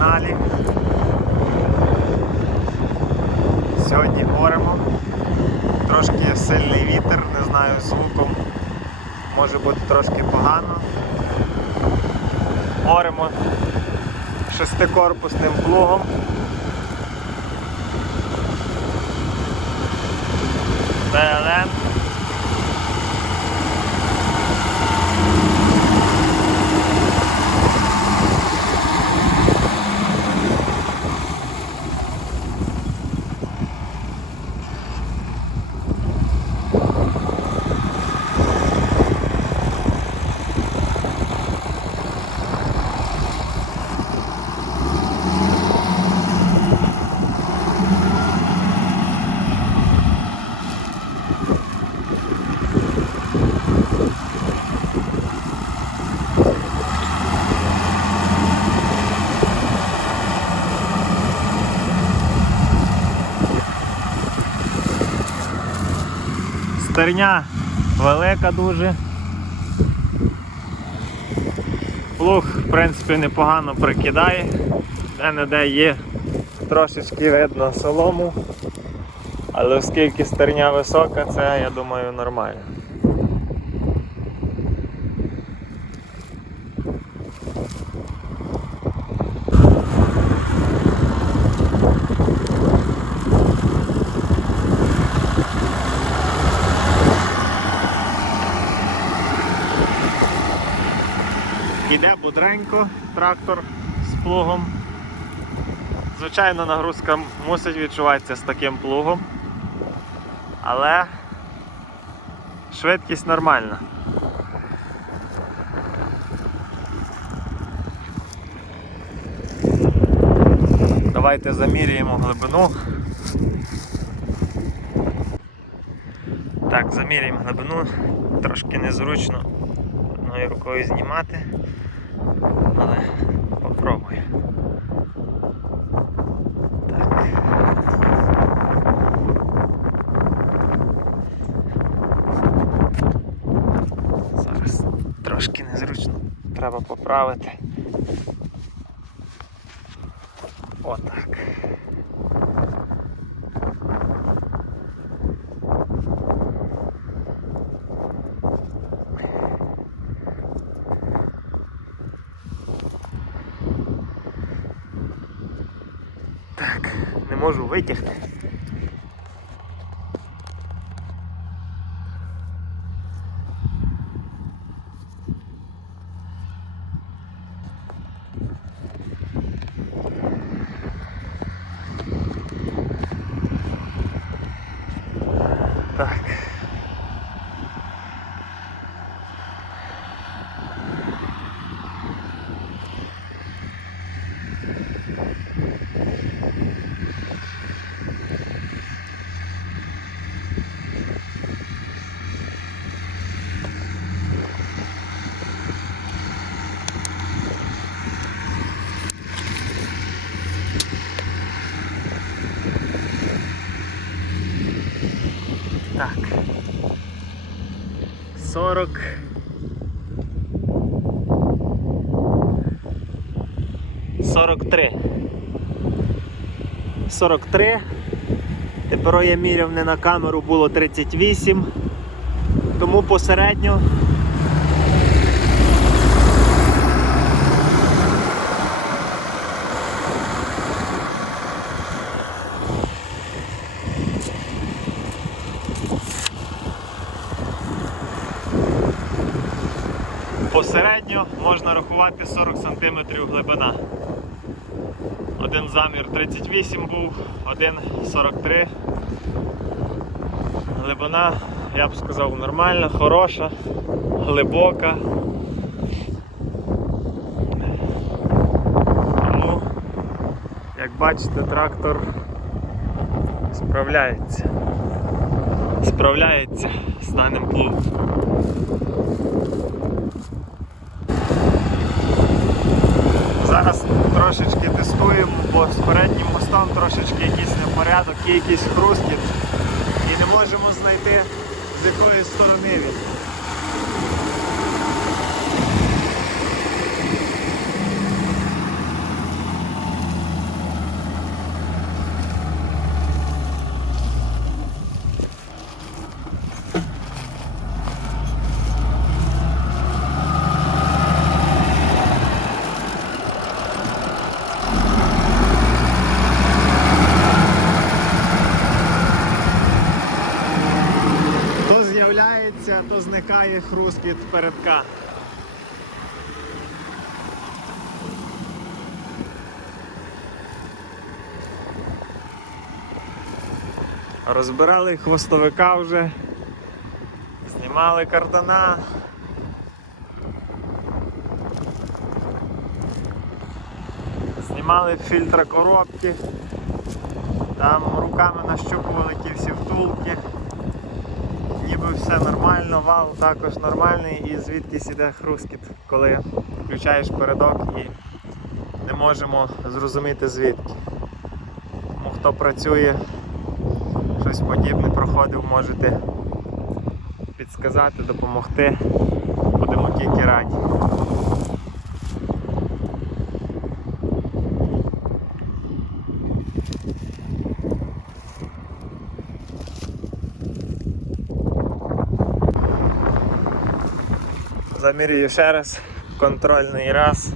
каналі. Сьогодні горемо. Трошки сильний вітер, не знаю, звуком може бути трошки погано. Горемо шестикорпусним плугом. БЛМ. Стерня велика дуже. Плуг, в принципі, непогано прикидає. Де-не-де є трошечки видно солому. Але оскільки стерня висока, це я думаю нормально. Іде будренько трактор з плугом. Звичайно, нагрузка мусить відчуватися з таким плугом, але швидкість нормальна. Давайте заміряємо глибину. Так, заміряємо глибину, трошки незручно одною рукою знімати, але попробую. Так. Зараз трошки незручно, треба поправити. Отак. Так, не можу витягти. 43. Тепер я міряв не на камеру було 38. Тому посередньо. Посередньо можна рахувати 40 см глибини. Замір 38 був, один 43. Глибина, я б сказав, нормальна, хороша, глибока. Тому, як бачите, трактор справляється. Справляється з даним плугом. Зараз трошечки тестуємо, бо з переднім мостом трошечки якийсь непорядок, є якийсь хрускіт і не можемо знайти з якої сторони він. Розбирали хрускіт передка. Розбирали хвостовика вже, знімали картана. Знімали фільтра коробки, там руками нащупували ті всі втулки. Ніби все нормально, вал також нормальний і звідкись іде хрускіт, коли включаєш передок і не можемо зрозуміти звідки. Тому хто працює, щось подібне проходив, можете підсказати, допомогти. Будемо тільки раді. Замірюю ще раз, контрольний раз.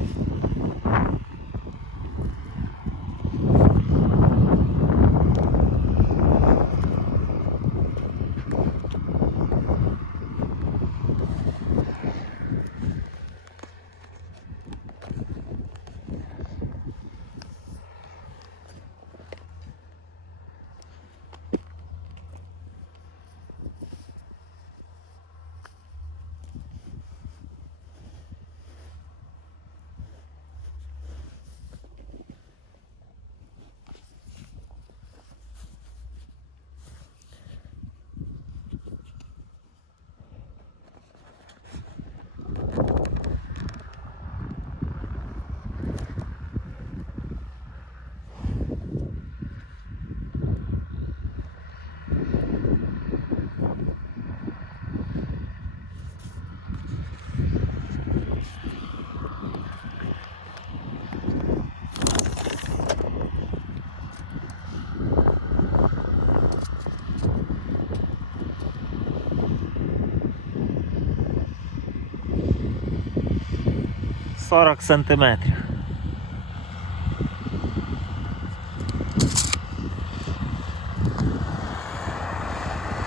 Сорок сантиметрів.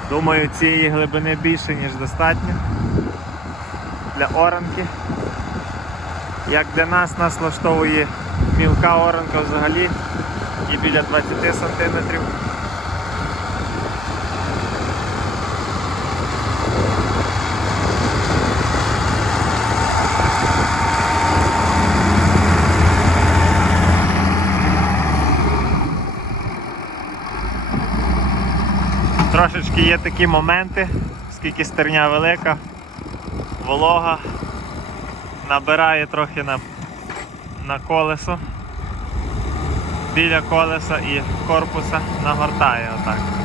Думаю, цієї глибини більше, ніж достатньо для оранки. Як для нас нас влаштовує мілка оранка взагалі і біля 20 сантиметрів. Трошечки є такі моменти, оскільки стерня велика, волога, набирає трохи на, на колесо, біля колеса і корпуса нагортає отак.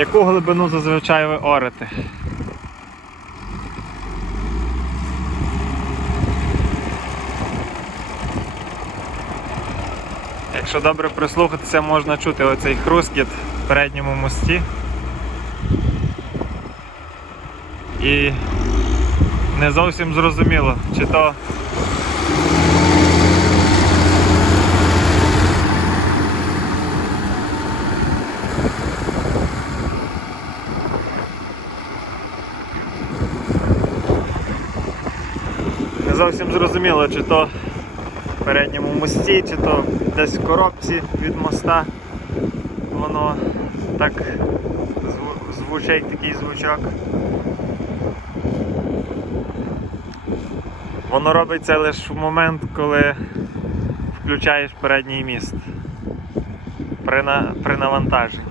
Яку глибину зазвичай ви орете? Якщо добре прислухатися, можна чути оцей хрускіт в передньому мості. І не зовсім зрозуміло, чи то зовсім зрозуміло, чи то в передньому мості, чи то десь в коробці від моста воно так звучить такий звучок. Воно робиться лише в момент, коли включаєш передній міст при, на, при навантаженні.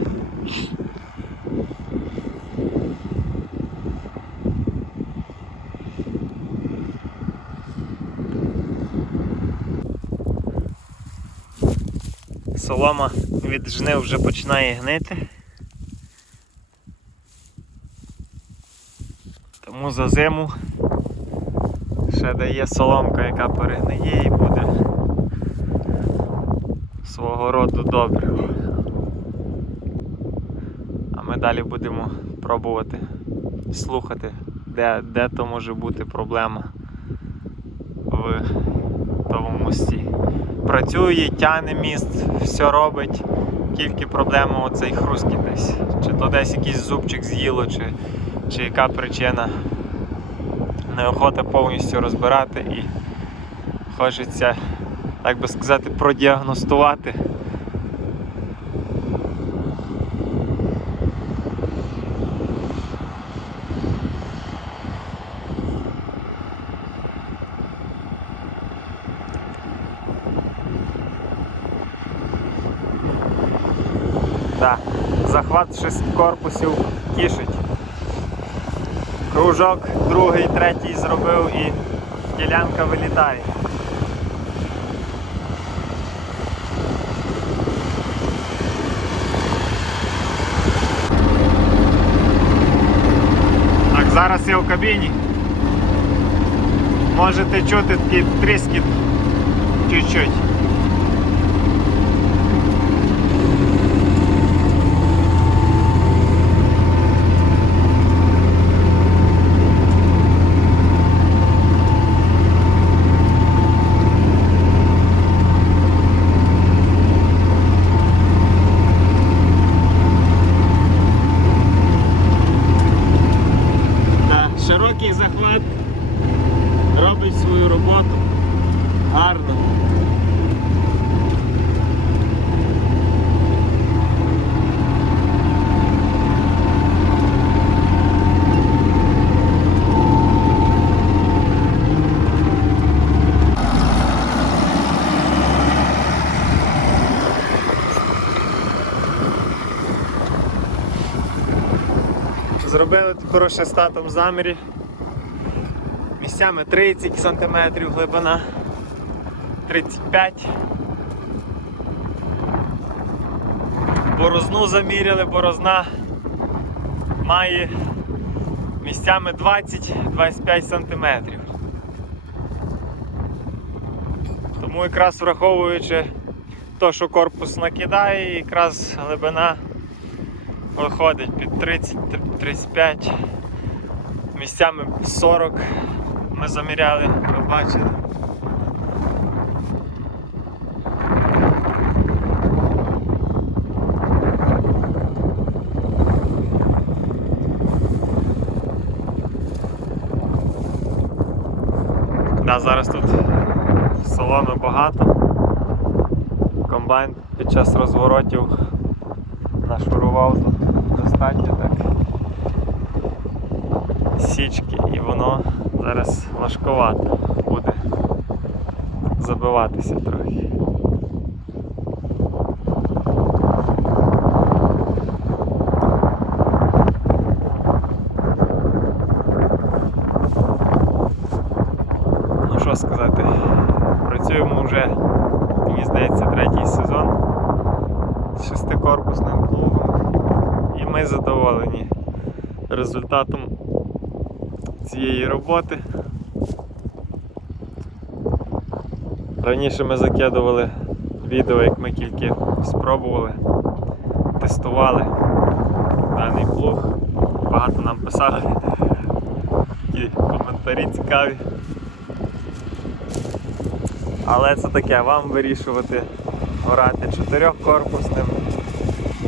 Солома від жнив вже починає гнити. Тому за зиму ще дає соломка, яка перегниє і буде свого роду добриво. А ми далі будемо пробувати слухати, де, де то може бути проблема в тому мості. Працює, тяне міст, все робить. Тільки проблема оцей хрускіт десь. Чи то десь якийсь зубчик з'їло, чи, чи яка причина. Неохота повністю розбирати і хочеться, так би сказати, продіагностувати. Так, захват шесть корпусів тішить. Кружок, другий, третій зробив і ділянка вилітає. Так, зараз я в кабіні. Можете чути такий тріскіт чуть-чуть. Да, широкий захват робить свою роботу гарно. Зробили таку розшестатом замірі. Місцями 30 см глибина, 35 Борозну заміряли, борозна має місцями 20-25 см. Тому якраз враховуючи те, що корпус накидає, якраз глибина виходить під 30-35 місцями 40 ми заміряли, ви бачили. Да, зараз тут соломи багато. Комбайн під час розворотів нашурував тут достатньо так січки і воно зараз важковато буде забиватися трохи. Ну працюємо вже, мені здається, третій сезон з шестикорпусним плугом і ми задоволені результатом цієї роботи. Раніше ми закидували відео, як ми тільки спробували, тестували даний плуг. Багато нам писали такі коментарі цікаві. Але це таке, вам вирішувати орати чотирьохкорпусним,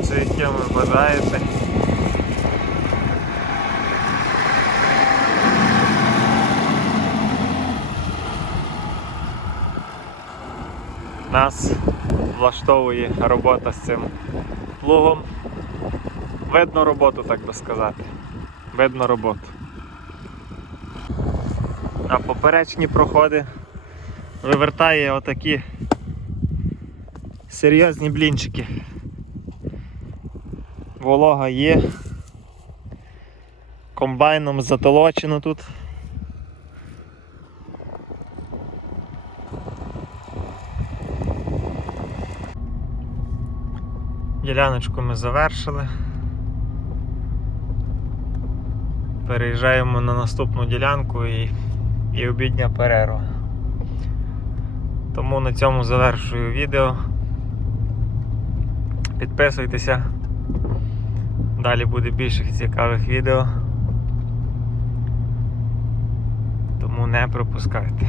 чи яким ви бажаєте. Нас влаштовує робота з цим плугом. Видно роботу, так би сказати. Видно роботу. А поперечні проходи вивертає отакі серйозні блінчики. Волога є. Комбайном затолочено тут. Діляночку ми завершили. Переїжджаємо на наступну ділянку і, і обідня перерва. Тому на цьому завершую відео. Підписуйтеся. Далі буде більше цікавих відео. Тому не пропускайте.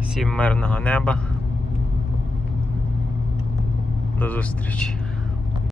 Всім мирного неба. До зустрічі.